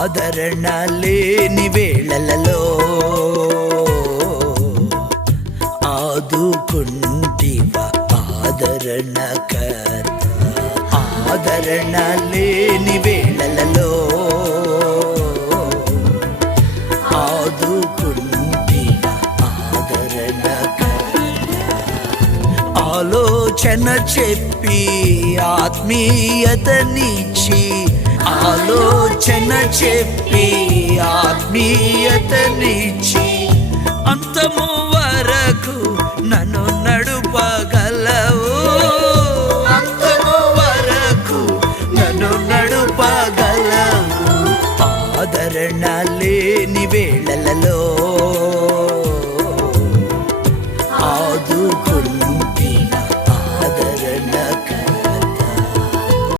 ఆదరణ లేని వేళలలో ఆదుకుంటివా ఆదరణకర్త. ఆదరణ లేని వేళలలో ఆదుకుంటివా ఆదరణకర్త. ఆలోచన చెప్పి ఆత్మీయతనిచ్చి, ఆలోచన చెప్పి ఆత్మీయతనిచ్చి అంతము వరకు నన్ను